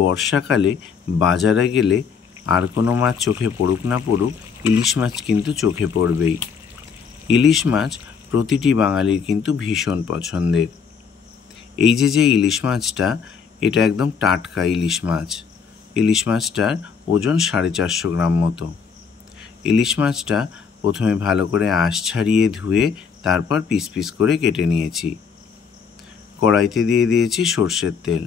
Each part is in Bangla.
বর্ষাকালে বাজারে গেলে আর কোনো মাছ চোখে পড়ুক না পড়ুক, ইলিশ মাছ কিন্তু চোখে পড়বেই। ইলিশ মাছ প্রতিটি বাঙালির কিন্তু ভীষণ পছন্দের। এই যে ইলিশ মাছটা, এটা একদম টাটকা ইলিশ মাছ। ইলিশ মাছটার ওজন 450 গ্রাম মতো। ইলিশ মাছটা প্রথমে ভালো করে আঁশ ছাড়িয়ে ধুয়ে তারপর পিস পিস করে কেটে নিয়েছি। কড়াইতে দিয়ে দিয়েছি সর্ষের তেল,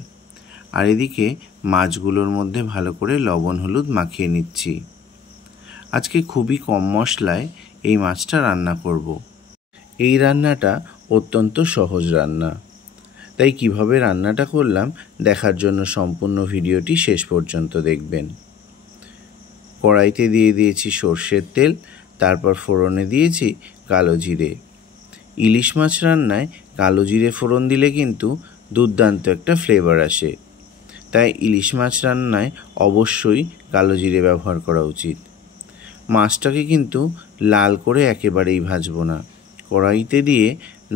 আর এদিকে মাছগুলোর মধ্যে ভালো করে লবণ হলুদ মাখিয়ে নিচ্ছি। আজকে খুবই কম মশলায় এই মাছটা রান্না করব। এই রান্নাটা অত্যন্ত সহজ রান্না, তাই কিভাবে রান্নাটা করলাম দেখার জন্য সম্পূর্ণ ভিডিওটি শেষ পর্যন্ত দেখবেন। কড়াইতে দিয়ে দিয়েছি সর্ষের তেল, তারপর ফোড়নে দিয়েছি কালো জিরে। ইলিশ মাছ রান্নায় কালো জিরে ফোড়ন দিলে কিন্তু দুর্দান্ত একটা ফ্লেভার আসে, তাই ইলিশ মাছ রান্নায় অবশ্যই কালো জিরে ব্যবহার করা উচিত। মাছটাকে কিন্তু লাল করে একেবারেই ভাজবো না, কড়াইতে দিয়ে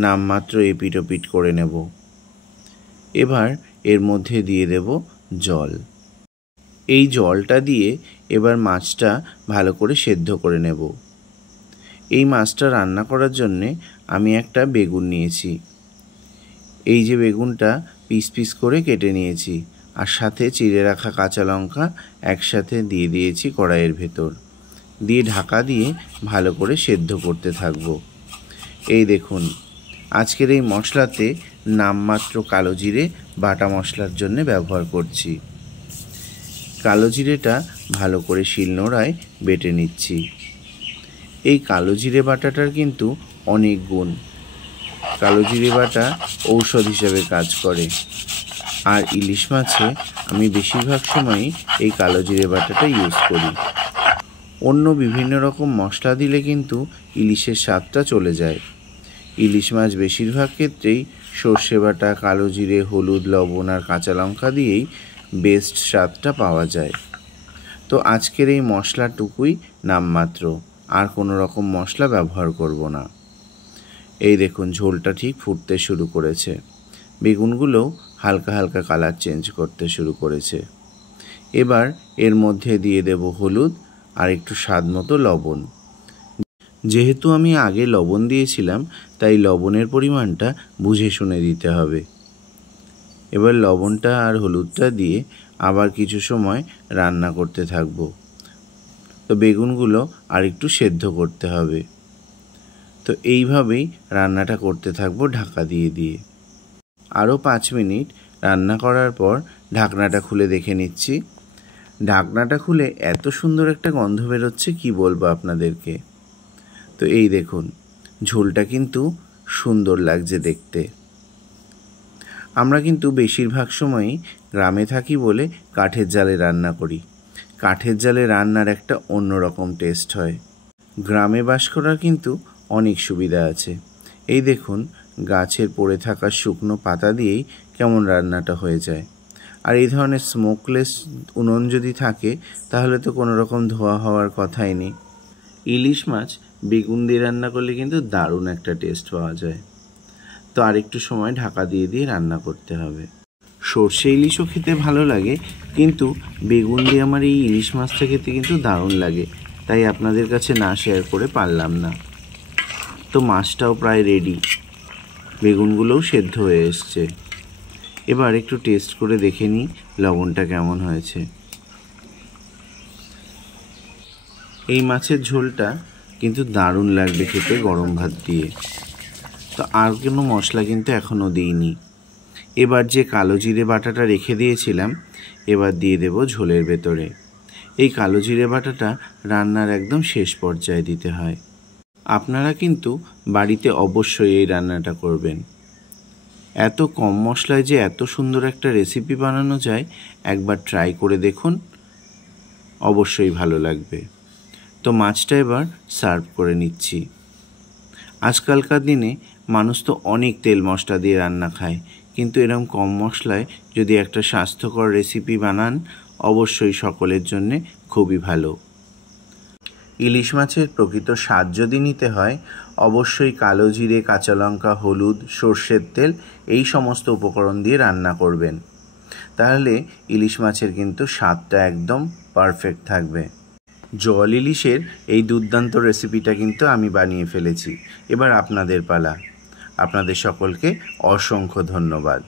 নামমাত্র এপিট ওপিট করে নেব। এবার এর মধ্যে দিয়ে দেব জল। এই জলটা দিয়ে এবার মাছটা ভালো করে সেদ্ধ করে নেব। এই মাছটা রান্না করার জন্যে আমি একটা বেগুন নিয়েছি। এই যে বেগুনটা পিস পিস করে কেটে নিয়েছি, আর সাথে চিড়ে রাখা কাঁচা লঙ্কা একসাথে দিয়ে দিয়েছি কড়াইয়ের ভেতর, দিয়ে ঢাকা দিয়ে ভালো করে সেদ্ধ করতে থাকবো। এই দেখুন, আজকের এই মশলাতে নামমাত্র কালো জিরে বাটা মশলার জন্য ব্যবহার করছি। কালো জিরেটা ভালো করে শিলনোড়ায় বেটে নিচ্ছি। এই কালো জিরে বাটাটার কিন্তু অনেক গুণ। কালো জিরে বাটা ঔষধ হিসেবে কাজ করে, আর ইলিশ মাছে আমি বেশিরভাগ সময়ই এই কালো জিরে বাটাটা ইউজ করি। অন্য বিভিন্ন রকম মশলা দিলে কিন্তু ইলিশের স্বাদটা চলে যায়। ইলিশ মাছ বেশিরভাগ ক্ষেত্রেই সর্ষে বাটা, কালো জিরে, হলুদ, লবণ আর কাঁচা লঙ্কা দিয়েই বেস্ট স্বাদটা পাওয়া যায়। তো আজকের এই মশলাটুকুই নামমাত্র, আর কোনো রকম মশলা ব্যবহার করব না। এই দেখুন, ঝোলটা ঠিক ফুটতে শুরু করেছে। বেগুনগুলোও হালকা হালকা কালার চেঞ্জ করতে শুরু করেছে। এবার এর মধ্যে দিয়ে দেব হলুদ আর একটু স্বাদ মতো লবণ। যেহেতু আমি আগে লবণ দিয়েছিলাম, তাই লবণের পরিমাণটা বুঝে শুনে দিতে হবে। এবার লবণটা আর হলুদটা দিয়ে আবার কিছু সময় রান্না করতে থাকব। তো বেগুনগুলো আর একটু সেদ্ধ করতে হবে। তো এইভাবেই রান্নাটা করতে থাকবো ঢাকা দিয়ে দিয়ে। আরও 5 মিনিট রান্না করার পর ঢাকনাটা খুলে দেখে নিচ্ছি। ঢাকনাটা খুলে এত সুন্দর একটা গন্ধ বেরোচ্ছে, কি বলবো আপনাদেরকে। তো এই দেখুন, ঝোলটা কিন্তু সুন্দর লাগছে দেখতে। আমরা কিন্তু বেশিরভাগ সময়ই গ্রামে থাকি বলে কাঠের জালে রান্না করি। কাঠের জালে রান্নার একটা অন্যরকম টেস্ট হয়। গ্রামে বাস করার কিন্তু অনেক সুবিধা আছে। এই দেখুন, গাছের পড়ে থাকা শুকনো পাতা দিয়েই কেমন রান্নাটা হয়ে যায়। আর এই ধরনের স্মোকলেস উনুন যদি থাকে, তাহলে তো কোনো রকম ধোয়া হওয়ার কথাই নেই। ইলিশ মাছ বেগুন দিয়ে রান্না করলে কিন্তু দারুণ একটা টেস্ট পাওয়া যায়। তো আরেকটু সময় ঢাকা দিয়ে দিয়ে রান্না করতে হবে। সর্ষে ইলিশও খেতে ভালো লাগে, কিন্তু বেগুন দিয়ে আমার এই ইলিশ মাছটা খেতে কিন্তু দারুণ লাগে, তাই আপনাদের কাছে না শেয়ার করে পারলাম না। তো মাছটাও প্রায় রেডি, বেগুনগুলোও সেদ্ধ হয়ে এসছে। এবার একটু টেস্ট করে দেখে নিই লবণটা কেমন হয়েছে। এই মাছের ঝোলটা কিন্তু দারুণ লাগবে খেতে গরম ভাত দিয়ে। তো আর কোনো মশলা কিন্তু এখনও দিইনি। এবার যে কালো জিরে বাটাটা রেখে দিয়েছিলাম, এবার দিয়ে দেব ঝোলের ভেতরে। এই কালো জিরে বাটাটা রান্নার একদম শেষ পর্যায়ে দিতে হয়। আপনারা কিন্তু বাড়িতে অবশ্যই এই রান্নাটা করবেন। এত কম মশলায় যে এত সুন্দর একটা রেসিপি বানানো যায়, একবার ট্রাই করে দেখুন, অবশ্যই ভালো লাগবে। তো মাছটা এবার সার্ভ করে নিচ্ছি। আজকালকার দিনে মানুষ তো অনেক তেল মশলা দিয়ে রান্না খায়, কিন্তু এরকম কম মশলায় যদি একটা স্বাস্থ্যকর রেসিপি বানান, অবশ্যই সকলের জন্যে খুবই ভালো। ইলিশ মাছের প্রকৃত স্বাদ যদি নিতে হয়, অবশ্যই কালো জিরে, কাঁচা লঙ্কা, হলুদ, সর্ষের তেল এই সমস্ত উপকরণ দিয়ে রান্না করবেন। তাহলে ইলিশ মাছের কিন্তু স্বাদটা একদম পারফেক্ট থাকবে। জল ইলিশের এই দুর্দান্ত রেসিপিটা কিন্তু আমি বানিয়ে ফেলেছি। এবার আপনাদের পালা। আপনাদের সকলকে অসংখ্য ধন্যবাদ।